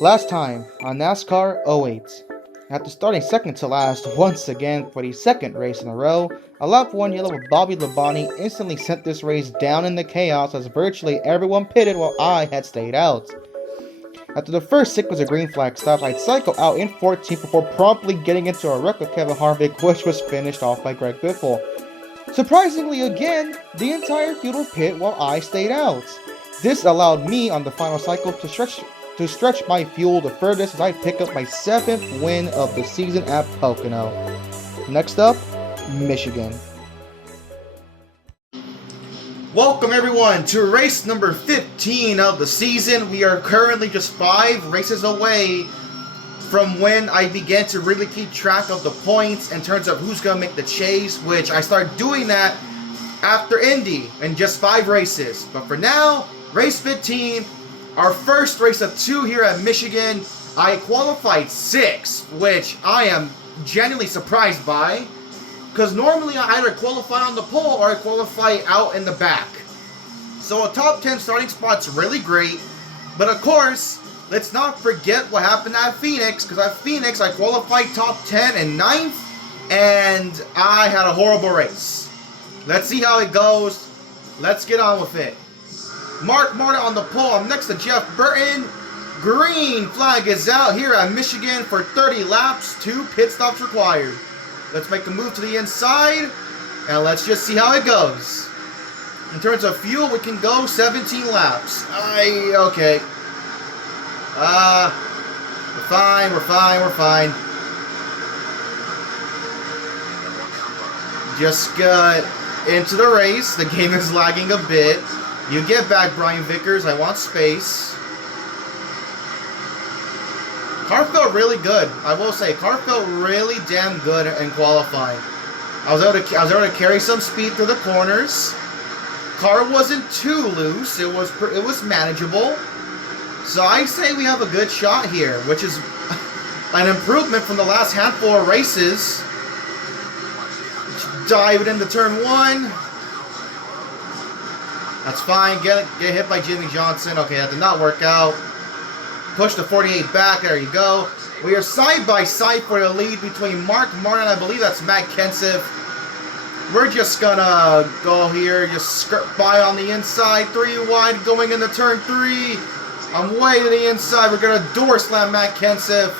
Last time on NASCAR '08. After starting second to last once again for the second race in a row, a lap 1 yellow with Bobby Labonte instantly sent this race down in the chaos as virtually everyone pitted while I had stayed out. After the first sequence of green flag stops, I'd cycle out in 14th before promptly getting into a wreck with Kevin Harvick, which was finished off by Greg Biffle. Surprisingly again, the entire field would pit while I stayed out. This allowed me on the final cycle to stretch my fuel the furthest as I pick up my 7th win of the season at Pocono. Next up, Michigan. Welcome everyone to race number 15 of the season. We are currently just 5 races away from when I began to really keep track of the points in terms of who's going to make the chase, which I started doing that after Indy in just 5 races. But for now, race 15, our first race of 2 here at Michigan. I qualified 6th, which I am genuinely surprised by, because normally I either qualify on the pole or I qualify out in the back. So a top 10 starting spot's really great, but of course, let's not forget what happened at Phoenix, because at Phoenix I qualified top 10 and 9th, and I had a horrible race. Let's see how it goes. Let's get on with it. Mark Martin on the pole. I'm next to Jeff Burton. Green flag is out here at Michigan for 30 laps. 2 pit stops required. Let's make a move to the inside, and let's just see how it goes. In terms of fuel, we can go 17 laps. Okay. We're fine. Just got into the race. The game is lagging a bit. You get back, Brian Vickers. I want space. Car felt really good. I will say, car felt really damn good in qualifying. I was able to carry some speed through the corners. Car wasn't too loose. It was manageable. So I say we have a good shot here, which is an improvement from the last handful of races. Dived into turn 1. That's fine. Get hit by Jimmy Johnson. Okay, that did not work out. Push the 48 back. There you go. We are side by side for the lead between Mark Martin. I believe that's Matt Kenseth. We're just gonna go here. Just skirt by on the inside. 3 wide going into turn 3. I'm way to the inside. We're gonna door slam Matt Kenseth.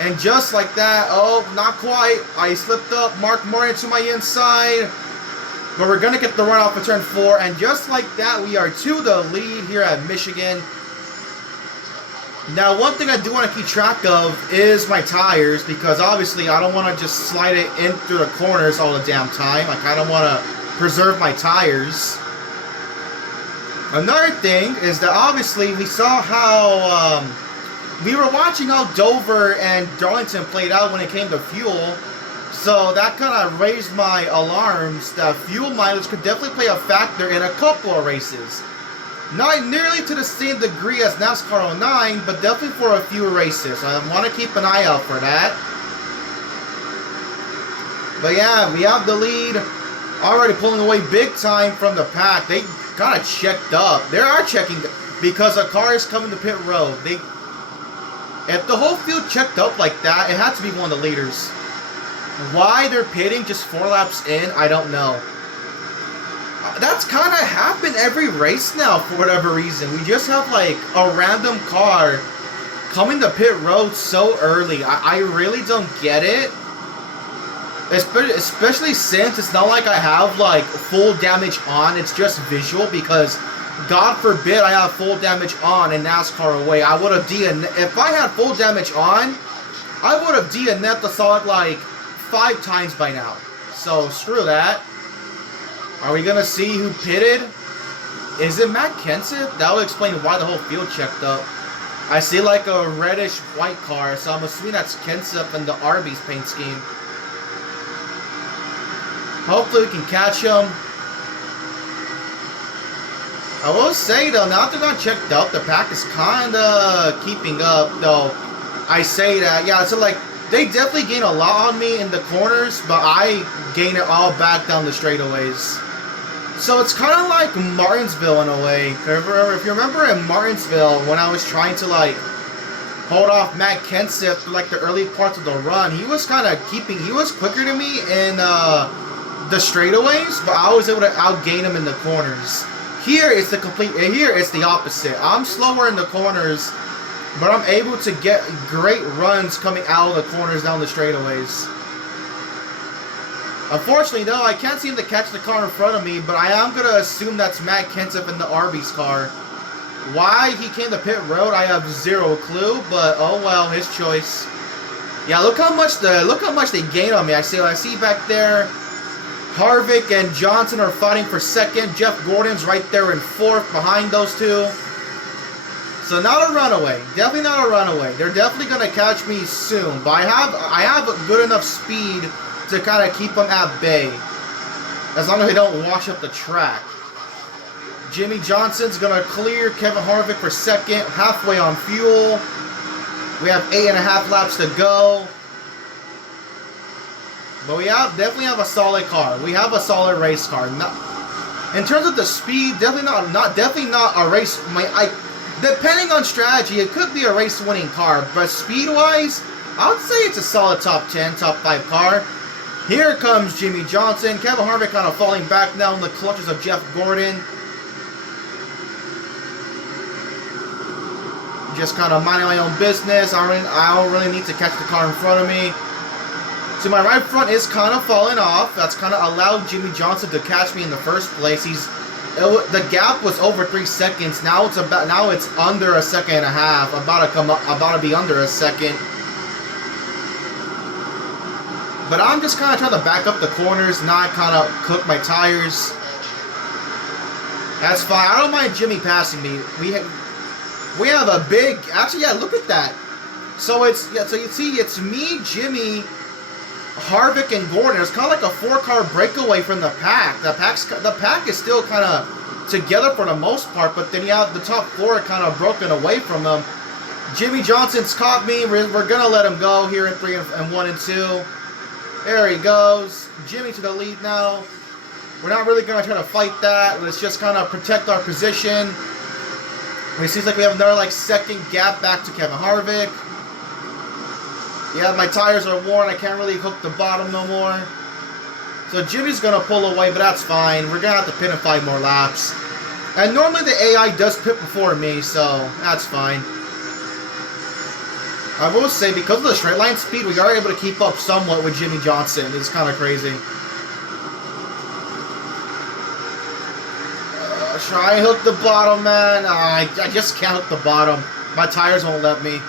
And just like that, oh, not quite. I slipped up. Mark Martin to my inside. But we're going to get the run off of turn 4. And just like that, we are to the lead here at Michigan. Now, one thing I do want to keep track of is my tires, because obviously I don't want to just slide it in through the corners all the damn time. I kind of want to preserve my tires. Another thing is that obviously we saw how we were watching how Dover and Darlington played out when it came to fuel. So that kind of raised my alarms that fuel mileage could definitely play a factor in a couple of races. Not nearly to the same degree as NASCAR '09, but definitely for a few races. I want to keep an eye out for that. But yeah, we have the lead. Already pulling away big time from the pack. They kind of checked up. They are checking because a car is coming to pit road. If the whole field checked up like that, it had to be one of the leaders. Why they're pitting just 4 laps in, I don't know. That's kind of happened every race now for whatever reason. We just have like a random car coming to pit road so early. I really don't get it. Especially since it's not like I have like full damage on. It's just visual, because God forbid I have full damage on in NASCAR away. I would have if I had full damage on, I would have DNF'd the solid like 5 times by now. So screw that. Are we gonna see who pitted? Is it Matt Kenseth? That would explain why the whole field checked up. I see like a reddish white car, so I'm assuming that's Kenseth in the Arby's paint scheme. Hopefully we can catch him. I will say though, now that they're not checked out, the pack is kinda keeping up. Though I say that, yeah, so like they definitely gain a lot on me in the corners, but I gain it all back down the straightaways. So it's kind of like Martinsville in a way. If you remember in Martinsville, when I was trying to like hold off Matt Kenseth through like the early parts of the run. He was kind of he was quicker than me in the straightaways, but I was able to outgain him in the corners. Here it's the opposite. I'm slower in the corners, but I'm able to get great runs coming out of the corners down the straightaways. Unfortunately, though, I can't seem to catch the car in front of me, but I am going to assume that's Matt Kenseth in the Arby's car. Why he came to pit road, I have zero clue, but oh well, his choice. Yeah, look how much they gained on me. I see back there, Harvick and Johnson are fighting for second. Jeff Gordon's right there in fourth behind those two. So not a runaway. Definitely not a runaway. They're definitely going to catch me soon, but I have good enough speed to kind of keep them at bay, as long as they don't wash up the track. Jimmy Johnson's going to clear Kevin Harvick for second, halfway on fuel. We have 8.5 laps to go. But we definitely have a solid car. We have a solid race car. In terms of the speed, definitely not a race. Depending on strategy, it could be a race-winning car. But speed-wise, I would say it's a solid top 10, top 5 car. Here comes Jimmy Johnson. Kevin Harvick kind of falling back now in the clutches of Jeff Gordon. Just kind of minding my own business. I don't really need to catch the car in front of me. So my right front is kind of falling off. That's kind of allowed Jimmy Johnson to catch me in the first place. The gap was over 3 seconds. Now it's under a second and a half. About to be under a second. But I'm just kind of trying to back up the corners, not kind of cook my tires. That's fine. I don't mind Jimmy passing me. We have a big. Actually, yeah. Look at that. So so you see, it's me, Jimmy, Harvick, and Gordon. It's kind of like a 4-car breakaway from the pack. The pack is still kind of together for the most part, but then you have the top 4 kind of broken away from them. Jimmy Johnson's caught me. We're gonna let him go here in 3 and 1 and 2. There he goes. Jimmy to the lead now. We're not really going to try to fight that. Let's just kind of protect our position. It seems like we have another second gap back to Kevin Harvick. Yeah, my tires are worn. I can't really hook the bottom no more. So Jimmy's going to pull away, but that's fine. We're going to have to pit in 5 more laps. And normally the AI does pit before me, so that's fine. I will say, because of the straight line speed, we are able to keep up somewhat with Jimmy Johnson. It's kind of crazy. Try and hook the bottom, man. I just can't hook the bottom. My tires won't let me.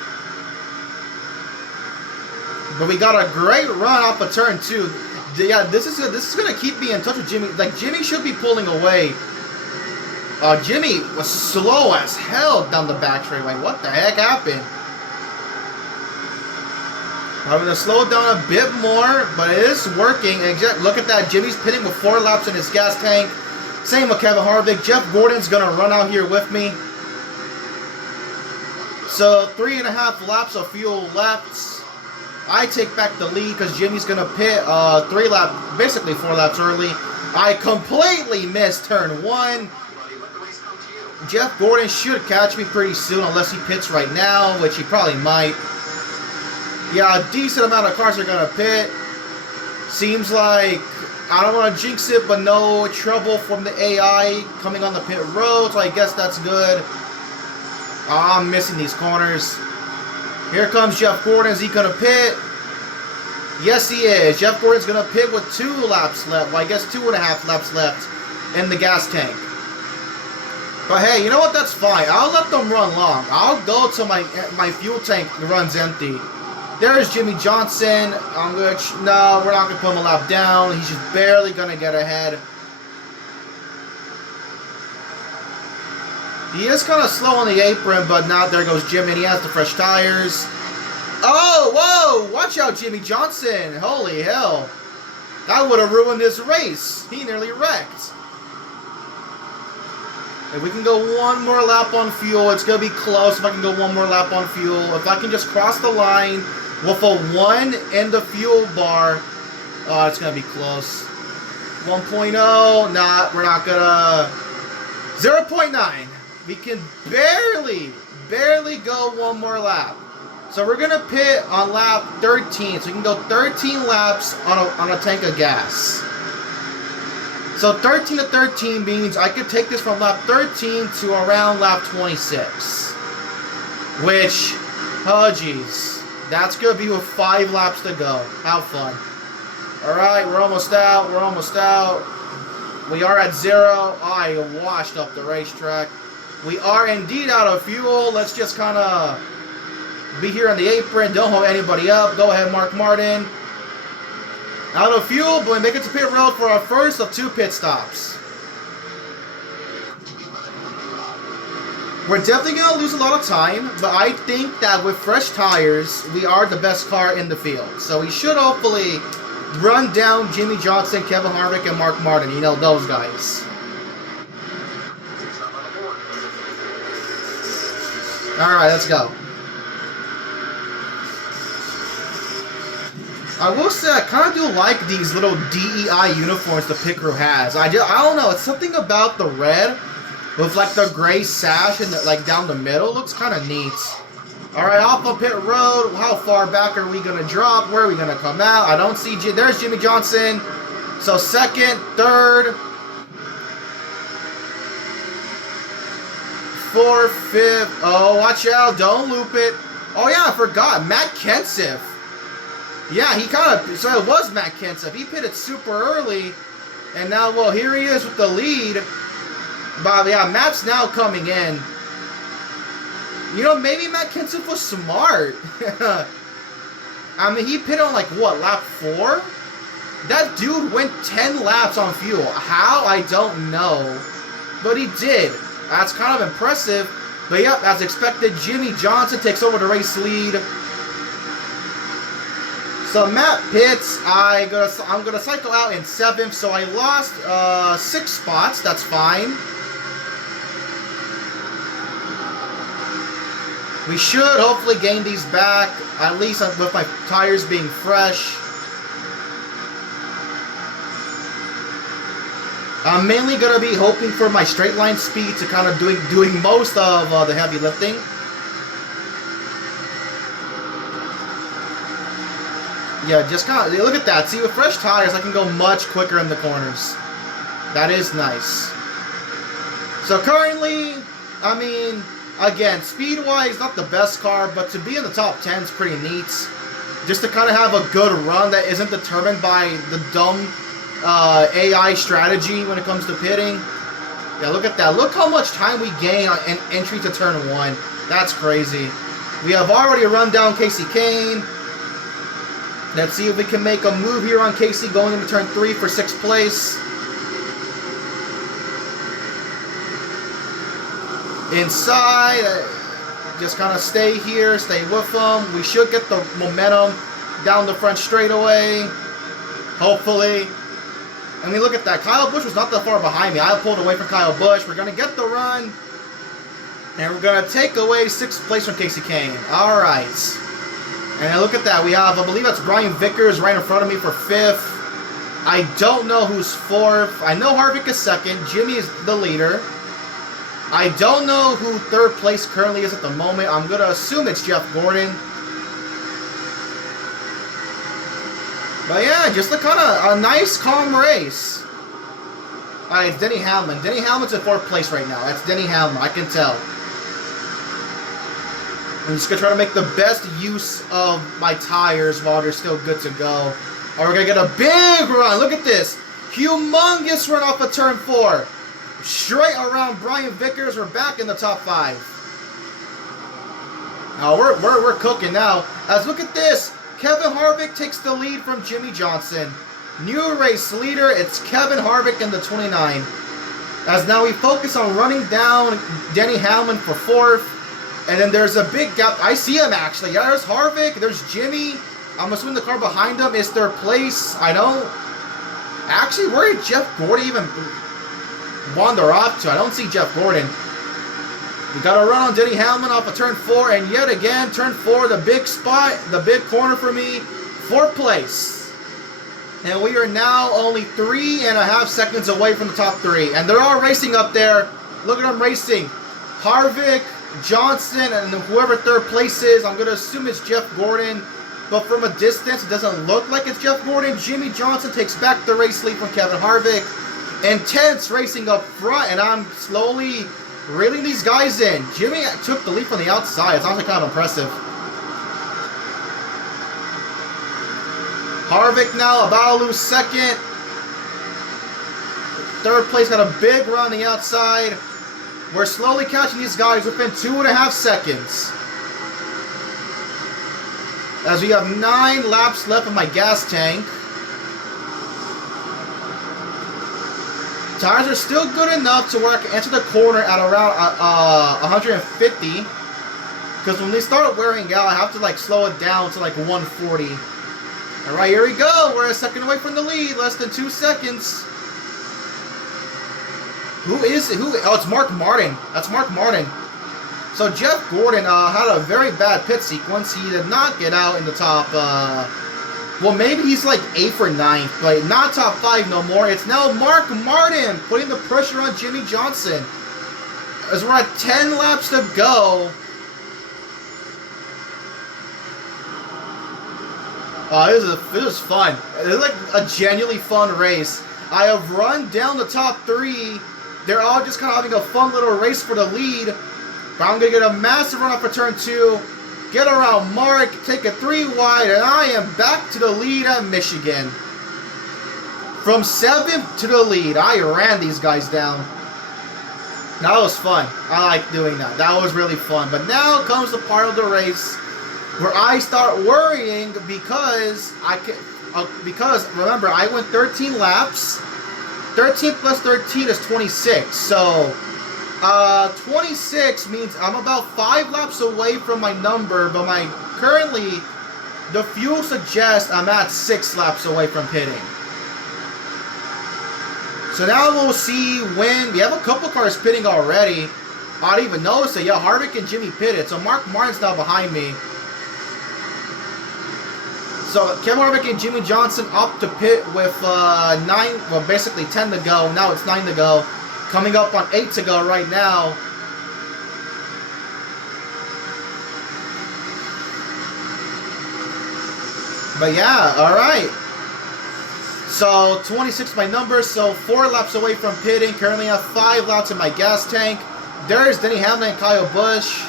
But we got a great run off of turn 2. Yeah, this is gonna keep me in touch with Jimmy. Jimmy should be pulling away. Jimmy was slow as hell down the back straightaway. What the heck happened? I'm going to slow it down a bit more, but it is working. And look at that. Jimmy's pitting with 4 laps in his gas tank. Same with Kevin Harvick. Jeff Gordon's going to run out here with me. So 3.5 laps of fuel left. I take back the lead because Jimmy's going to pit basically 4 laps early. I completely missed turn 1. Jeff Gordon should catch me pretty soon unless he pits right now, which he probably might. Yeah, a decent amount of cars are going to pit. Seems like, I don't want to jinx it, but no trouble from the AI coming on the pit road, so I guess that's good. I'm missing these corners. Here comes Jeff Gordon. Is he going to pit? Yes, he is. Jeff Gordon's going to pit with 2 laps left. Well, I guess 2.5 laps left in the gas tank. But hey, you know what? That's fine. I'll let them run long. I'll go till my fuel tank runs empty. There's Jimmy Johnson. No, we're not going to put him a lap down. He's just barely going to get ahead. He is kind of slow on the apron, but now there goes Jimmy. He has the fresh tires. Oh, whoa! Watch out, Jimmy Johnson. Holy hell. That would have ruined this race. He nearly wrecked. If we can go 1 more lap on fuel, it's going to be close if I can go 1 more lap on fuel. If I can just cross the line with a 1 in the fuel bar, it's going to be close. 1.0, we're not going to... 0.9. We can barely go 1 more lap. So we're gonna pit on lap 13, so we can go 13 laps on a tank of gas. So 13 to 13 means I could take this from lap 13 to around lap 26. Which, oh geez, that's gonna be with 5 laps to go. How fun. Alright, we're almost out, we're almost out. We are at 0. I washed up the racetrack. We are indeed out of fuel. Let's just kind of be here on the apron. Don't hold anybody up. Go ahead, Mark Martin. Out of fuel, but we make it to pit road for our first of 2 pit stops. We're definitely going to lose a lot of time, but I think that with fresh tires, we are the best car in the field. So we should hopefully run down Jimmie Johnson, Kevin Harvick, and Mark Martin. You know, those guys. Alright, let's go. I will say, I kind of do like these little DEI uniforms the pit crew has. I don't know, it's something about the red with like the gray sash and like down the middle. It looks kind of neat. Alright, off of pit road. How far back are we going to drop? Where are we going to come out? I don't see... There's Jimmie Johnson. So second, third, fourth, fifth. Oh, watch out. Don't loop it. Oh, yeah, I forgot. Matt Kenseth. Yeah, he kind of... So it was Matt Kenseth. He pitted super early. And now, well, here he is with the lead. But, yeah, Matt's now coming in. You know, maybe Matt Kenseth was smart. I mean, he pitted on, like, what, lap 4? That dude went 10 laps on fuel. How? I don't know. But he did. That's kind of impressive. But, yep, as expected, Jimmie Johnson takes over the race lead. So, Matt pits. I'm gonna cycle out in 7th, so I lost 6 spots. That's fine. We should hopefully gain these back, at least with my tires being fresh. I'm mainly going to be hoping for my straight line speed to kind of doing most of the heavy lifting. Yeah, just kind of, look at that. See, with fresh tires, I can go much quicker in the corners. That is nice. So currently, I mean... Again, speed-wise, not the best car, but to be in the top 10 is pretty neat. Just to kind of have a good run that isn't determined by the dumb AI strategy when it comes to pitting. Yeah, look at that. Look how much time we gain on entry to turn 1. That's crazy. We have already run down Casey Kane. Let's see if we can make a move here on Casey going into turn 3 for 6th place. Inside, just kind of stay here, stay with them. We should get the momentum down the front straightaway, hopefully. I mean, look at that. Kyle Busch was not that far behind me. I pulled away from Kyle Busch. We're going to get the run, and we're going to take away 6th place from Casey Kane. All right. And look at that. We have, I believe that's Brian Vickers right in front of me for 5th. I don't know who's 4th. I know Harvick is 2nd. Jimmy is the leader. I don't know who 3rd place currently is at the moment. I'm going to assume it's Jeff Gordon. But yeah, just a kind of a nice, calm race. Alright, it's Denny Hamlin. Denny Hamlin's in 4th place right now. That's Denny Hamlin, I can tell. I'm just going to try to make the best use of my tires while they're still good to go. Or we're going to get a big run. Look at this. Humongous run off of turn 4. Straight around Brian Vickers. We're back in the top 5. Now we're cooking now. As look at this. Kevin Harvick takes the lead from Jimmie Johnson. New race leader. It's Kevin Harvick in the 29. As now we focus on running down Denny Hamlin for 4th. And then there's a big gap. I see him actually. Yeah, there's Harvick. There's Jimmy. I'm assuming the car behind him is 3rd place. I don't. Actually, where did Jeff Gordon even wander off to? I don't see Jeff Gordon. We got a run on Denny Hamlin off of turn 4, and yet again, turn 4, the big spot, the big corner for me, 4th place. And we are now only 3.5 seconds away from the top 3, and they're all racing up there. Look at them racing. Harvick, Johnson, and whoever third place is, I'm going to assume it's Jeff Gordon. But from a distance, it doesn't look like it's Jeff Gordon. Jimmy Johnson takes back the race lead from Kevin Harvick. Intense racing up front, and I'm slowly reeling these guys in. Jimmy took the lead from the outside. It's honestly kind of impressive. Harvick now about to lose second. Third place got a big run on the outside. We're slowly catching these guys within 2.5 seconds. As we have 9 laps left in my gas tank. Tires are still good enough to where I can enter the corner at around 150. Because when they start wearing out, I have to like slow it down to like 140. Alright, here we go. We're a second away from the lead. Less than 2 seconds. Who is it? Oh, it's Mark Martin. That's Mark Martin. So Jeff Gordon had a very bad pit sequence. He did not get out in the top, well, maybe he's like 8th or 9th, but not top 5 no more. It's now Mark Martin putting the pressure on Jimmy Johnson. As we're at 10 laps to go. This is fun. It's like a genuinely fun race. I have run down the top 3. They're all just kind of having a fun little race for the lead. But I'm going to get a massive run off for turn 2. Get around Mark. Take it 3 wide. And I am back to the lead at Michigan. From 7th to the lead. I ran these guys down. That was fun. I like doing that. That was really fun. But now comes the part of the race where I start worrying because because remember, I went 13 laps. 13 plus 13 is 26. So 26 means I'm about 5 laps away from my number, but currently the fuel suggests I'm at 6 laps away from pitting. So now we'll see when we have a couple cars pitting already. I didn't even notice it. Yeah, Harvick and Jimmy pitted, so Mark Martin's now behind me. So Kevin Harvick and Jimmy Johnson up to pit with basically 10 to go. Now it's 9 to go. Coming up on 8 to go right now. But yeah, alright. So 26 my number, so 4 laps away from pitting. Currently I have 5 laps in my gas tank. There's Denny Hamlin and Kyle Busch.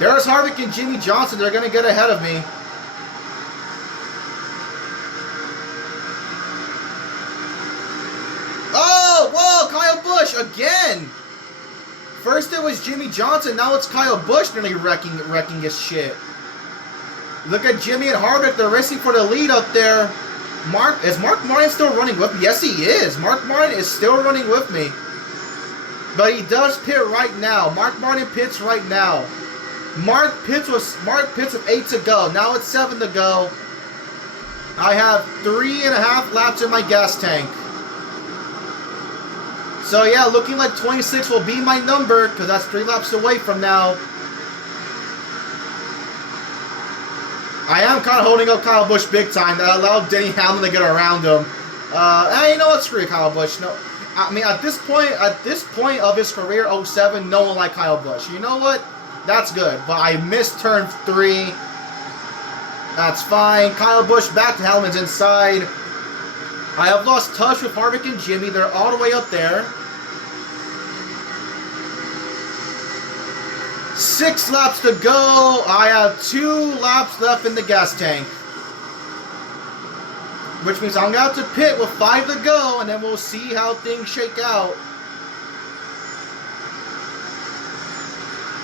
There's Harvick and Jimmy Johnson. They're going to get ahead of me. Kyle Busch again. First it was Jimmy Johnson, now it's Kyle Busch nearly wrecking his shit. Look at Jimmy and Harvick, they're racing for the lead up there. Is Mark Martin still running with me? Yes, he is. Mark Martin is still running with me. But he does pit right now. Mark Martin pits right now. Mark pits with 8 to go. Now it's 7 to go. I have 3.5 laps in my gas tank. So yeah, looking like 26 will be my number, because that's 3 laps away from now. I am kind of holding up Kyle Busch big time. That allowed Denny Hamlin to get around him. You know what? Screw Kyle Busch. No, I mean at this point of his career, 07, no one liked Kyle Busch. You know what? That's good. But I missed turn 3. That's fine. Kyle Busch back to Hamlin's inside. I have lost touch with Harvick and Jimmy. They're all the way up there. 6 laps to go. I have 2 laps left in the gas tank. Which means I'm going to have to pit with 5 to go, and then we'll see how things shake out.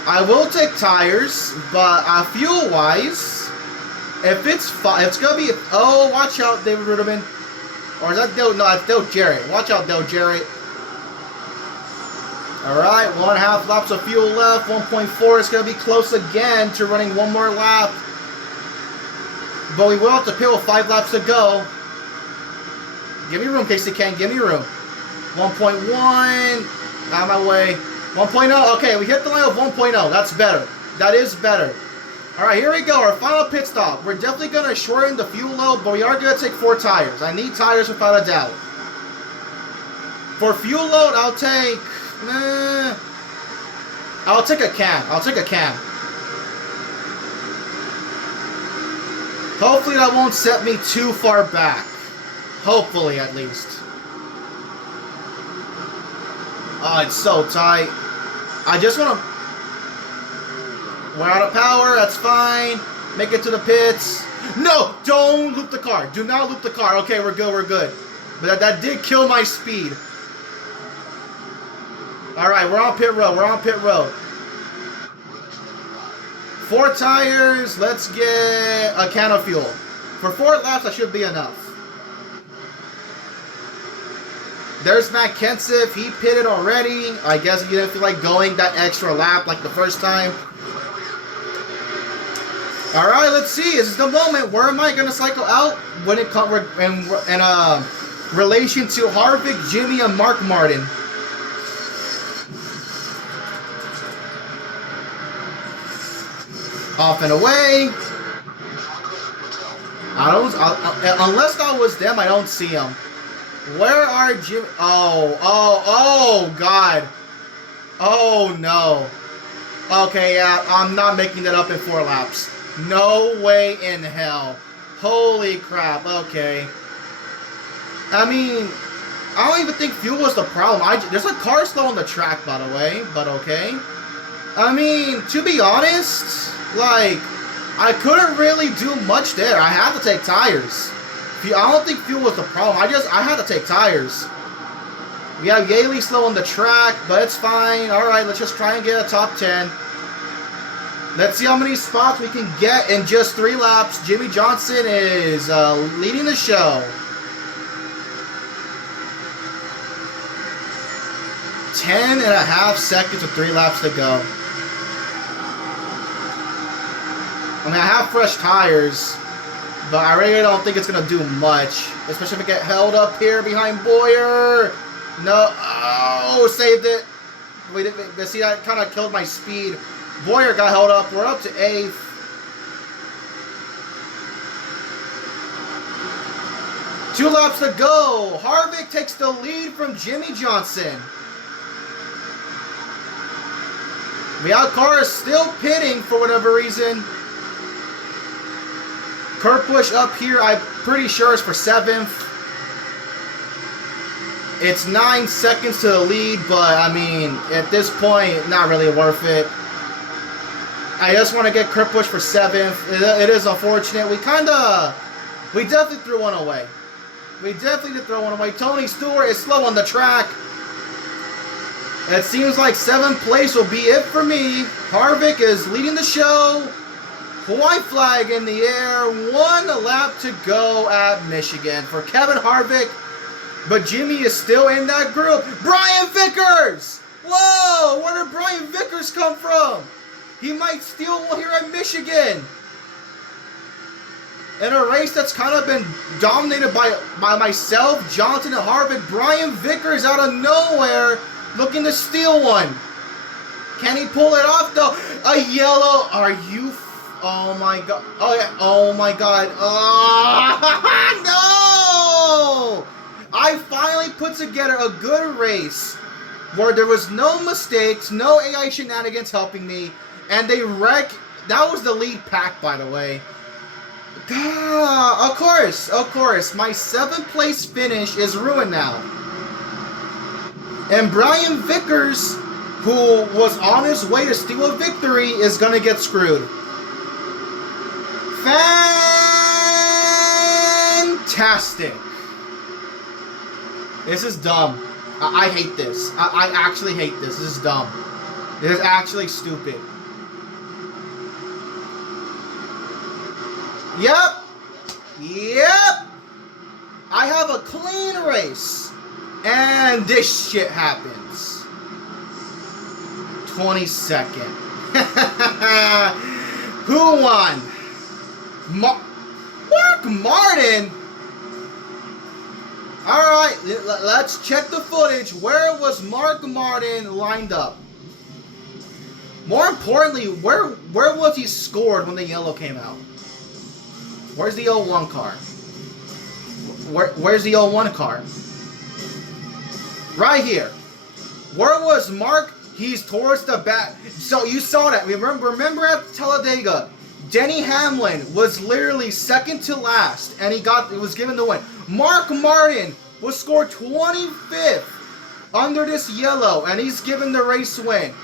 I will take tires, but fuel-wise, if it's going to be... Oh, watch out, David Ruderman. Or is that Dale? No, that's Dale Jarrett. Watch out, Dale Jarrett. Alright, 1.5 laps of fuel left. 1.4 is going to be close again to running 1 more lap. But we will have to pit with 5 laps to go. Give me room, Casey Ken. Give me room. 1.1. Out of my way. 1.0. Okay, we hit the line of 1.0. That's better. That is better. Alright, here we go. Our final pit stop. We're definitely going to shorten the fuel load, but we are going to take 4 tires. I need tires without a doubt. For fuel load, I'll take... I'll take a cam. I'll take a cam. Hopefully that won't set me too far back. Hopefully, at least. Oh, it's so tight. I just want to... We're out of power. That's fine. Make it to the pits. No! Don't loop the car. Do not loop the car. Okay, we're good. We're good. But that did kill my speed. Alright, we're on pit road. We're on pit road. 4 tires. Let's get a can of fuel. For 4 laps, that should be enough. There's Matt Kenseth. He pitted already. I guess he didn't feel like going that extra lap like the first time. Alright, let's see. This is the moment. Where am I going to cycle out when it comes in relation to Harvick, Jimmy, and Mark Martin? Off and away. Unless that was them, I don't see them. Where are Jimmy? Oh, God. Oh, no. Okay, yeah, I'm not making that up in 4 laps. No way in hell. Holy crap, okay. I mean, I don't even think fuel was the problem. There's a car slow on the track, by the way, but okay. I mean, to be honest, like, I couldn't really do much there. I had to take tires. I don't think fuel was the problem. I had to take tires. We have Yaley slow on the track, but it's fine. Alright, let's just try and get a top 10. Let's see how many spots we can get in just 3 laps. Jimmy Johnson is leading the show. 10.5 seconds with 3 laps to go. I mean, I have fresh tires, but I really don't think it's going to do much. Especially if I get held up here behind Boyer. No. Oh, saved it. Wait, see, that kind of killed my speed. Boyer got held up. We're up to 8th. Two laps to go. Harvick takes the lead from Jimmy Johnson. The out car is still pitting for whatever reason. Kurt Busch up here, I'm pretty sure is for 7th. It's 9 seconds to the lead, but I mean, at this point, not really worth it. I just want to get Kurt Busch for 7th. It is unfortunate. We definitely threw one away. We definitely did throw one away. Tony Stewart is slow on the track. It seems like 7th place will be it for me. Harvick is leading the show. White flag in the air. 1 lap to go at Michigan for Kevin Harvick. But Jimmy is still in that group. Brian Vickers! Whoa! Where did Brian Vickers come from? He might steal one here at Michigan. In a race that's kind of been dominated by myself, Jonathan and Harvick, Brian Vickers out of nowhere looking to steal one. Can he pull it off though? A yellow. Are you... Oh my god. Oh yeah. Oh my god. Oh, no! I finally put together a good race where there was no mistakes, no AI shenanigans helping me, and they wreck. That was the lead pack, by the way. Of course. My 7th place finish is ruined now. And Brian Vickers, who was on his way to steal a victory, is going to get screwed. Fantastic. This is dumb. I hate this. I actually hate this. This is dumb. This is actually stupid. Yep. I have a clean race. And this shit happens. 22nd. Who won? Mark Martin? Alright, let's check the footage. Where was Mark Martin lined up? More importantly, where was he scored when the yellow came out? Where's the 01 car? Where's the 01 car? Right here. Where was Mark? He's towards the back. So you saw that. Remember at Talladega, Denny Hamlin was literally second to last, and he was given the win. Mark Martin was scored 25th under this yellow, and he's given the race win.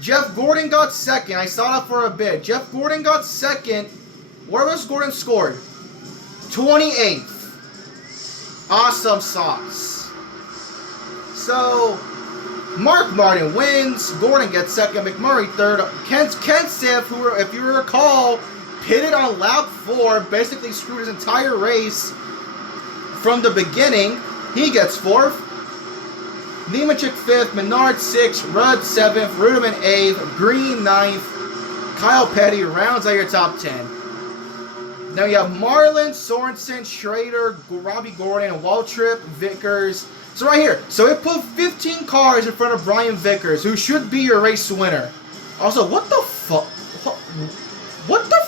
Jeff Gordon got second. I saw that for a bit. Jeff Gordon got second. Where was Gordon scored? 28th. Awesome sauce. So, Mark Martin wins. Gordon gets second. McMurray third. Kenseth, who, if you recall, pitted on lap 4, basically screwed his entire race from the beginning. He gets 4th. Nemechek 5th. Menard 6th. Rudd 7th. Rudeman 8th. Green 9th. Kyle Petty rounds out your top 10. Now you have Marlin, Sorensen, Schrader, Robbie Gordon, Waltrip, Vickers. So right here, so it put 15 cars in front of Brian Vickers, who should be your race winner. Also, what the fuck? What the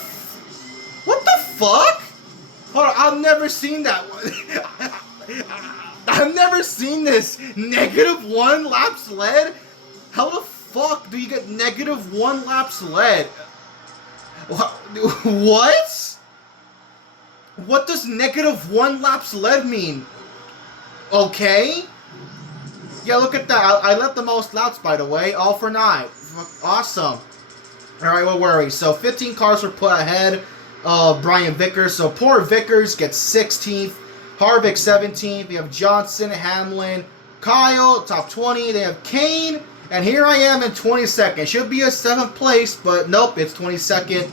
fuck? Hold on, I've never seen that one. I've never seen this. -1 laps led? How the fuck do you get -1 laps led? What? What does -1 laps led mean? Okay. Yeah, look at that. I led the most laps, by the way. All for 9. Awesome. Alright, what were we? So 15 cars were put ahead of Brian Vickers. So poor Vickers gets 16th. Harvick 17th. We have Johnson, Hamlin, Kyle, top 20. They have Kane. And here I am in 22nd. Should be a 7th place, but nope, it's 22nd.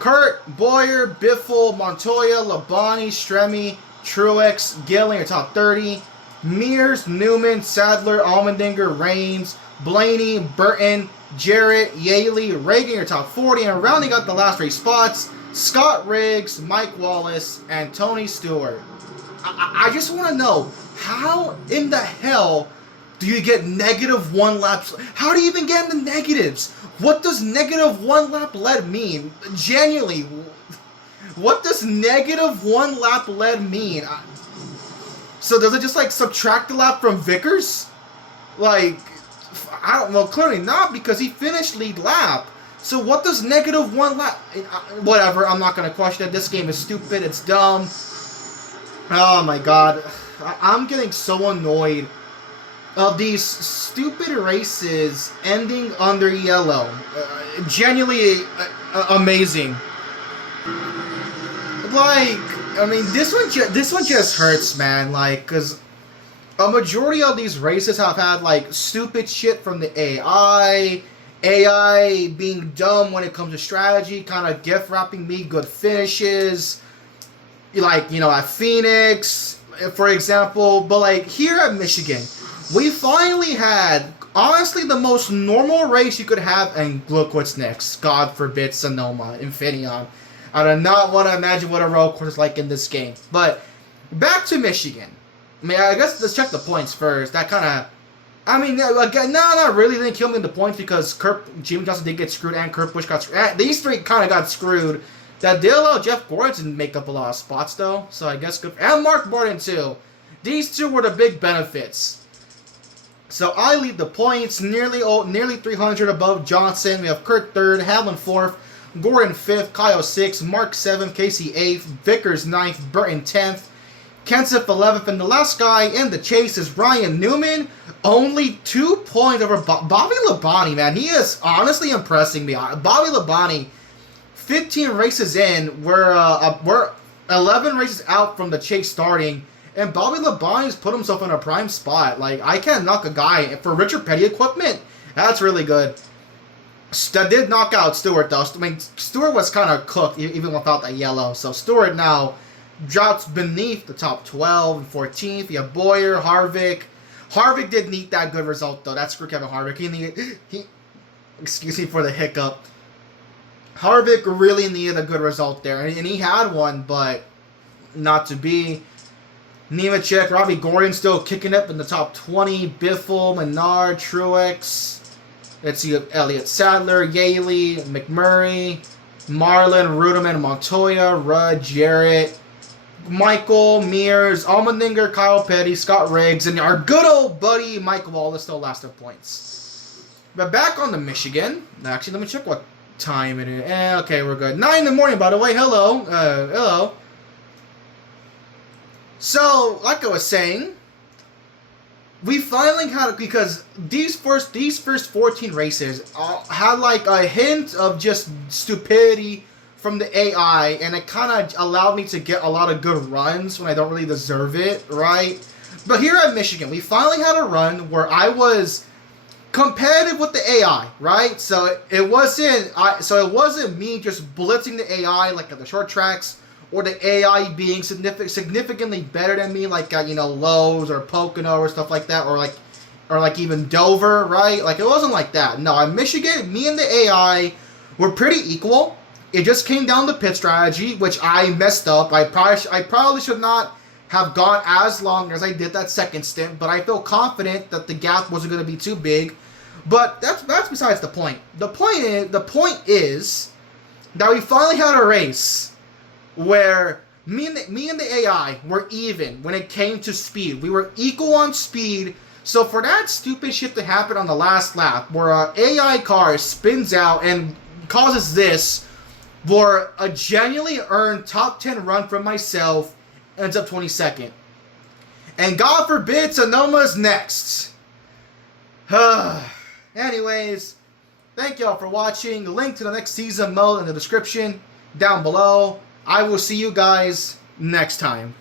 Kurt, Boyer, Biffle, Montoya, Labonte, Stremme, Truex, Gilling are top 30. Mears, Newman, Sadler, Allmendinger, Reigns, Blaney, Burton, Jarrett, Yaley, Reagan are top 40. And rounding out the last 3 spots, Scott Riggs, Mike Wallace, and Tony Stewart. I just want to know, how in the hell do you get -1 laps? How do you even get in the negatives? What does -1 lap led mean? Genuinely, what does -1 lap led mean? So does it just like subtract a lap from Vickers? Like, I don't know. Clearly not, because he finished lead lap. So what does -1 lap? Whatever. I'm not gonna question it. This game is stupid. It's dumb. Oh my god, I'm getting so annoyed of these stupid races ending under yellow. Genuinely amazing. Like, I mean, this one just hurts, man. Like, cause a majority of these races have had like stupid shit from the AI being dumb when it comes to strategy, kind of gift wrapping me good finishes. Like, you know, at Phoenix, for example. But like here at Michigan, we finally had, honestly, the most normal race you could have, and look what's next. God forbid, Sonoma, Infineon. I do not want to imagine what a road course is like in this game. But, back to Michigan. I mean, I guess let's check the points first. That kind of, I mean, again, no, not really. They didn't kill me in the points because Jimmy Johnson did get screwed, and Kurt Busch got screwed. These 3 kind of got screwed. That did allow Jeff Gordon to make up a lot of spots, though. So I guess good. And Mark Gordon, too. These 2 were the big benefits. So I lead the points, nearly 300 above Johnson. We have Kurt 3rd, Hamlin 4th, Gordon 5th, Kyle 6th, Mark 7th, Casey 8th, Vickers 9th, Burton 10th, Kenseth 11th, and the last guy in the chase is Ryan Newman. Only 2 points over Bobby Labonte, man. He is honestly impressing me. Bobby Labonte, 15 races in, we're 11 races out from the chase starting, and Bobby Labonte's put himself in a prime spot. Like, I can't knock a guy for Richard Petty equipment. That's really good. That did knock out Stewart, though. I mean, Stewart was kind of cooked even without that yellow. So Stewart now drops beneath the top 12 and 14th. You have Boyer, Harvick. Harvick did need that good result, though. That's for Kevin Harvick. He excuse me for the hiccup. Harvick really needed a good result there, and he had one, but not to be. Nemechek, Robbie Gordon still kicking up in the top 20. Biffle, Menard, Truex. Let's see, Elliott Sadler, Yaley, McMurray, Marlin, Rudeman, Montoya, Rudd, Jarrett, Michael, Mears, Allmendinger, Kyle Petty, Scott Riggs, and our good old buddy Mike Wallace still last of points. But back on the Michigan. Actually, let me check what time it is. Okay, we're good. 9 in the morning, by the way. Hello. Hello. So, like I was saying, we finally had, because these first 14 races had like a hint of just stupidity from the AI, and it kind of allowed me to get a lot of good runs when I don't really deserve it, right? But here at Michigan, we finally had a run where I was competitive with the AI, right? So it wasn't me just blitzing the AI like at the short tracks, or the AI being significantly better than me, like at, Lowe's or Pocono or stuff like that, or like even Dover, right? Like, it wasn't like that. No, at Michigan, me and the AI were pretty equal. It just came down to pit strategy, which I messed up. I probably should not have gone as long as I did that second stint, but I feel confident that the gap wasn't going to be too big. But that's besides the point. The point is that we finally had a race where me and the AI were even when it came to speed. We were equal on speed. So for that stupid shit to happen on the last lap, where an AI car spins out and causes this, where a genuinely earned top 10 run from myself ends up 22nd. And God forbid Sonoma's next. Anyways, thank y'all for watching. Link to the next season mode in the description down below. I will see you guys next time.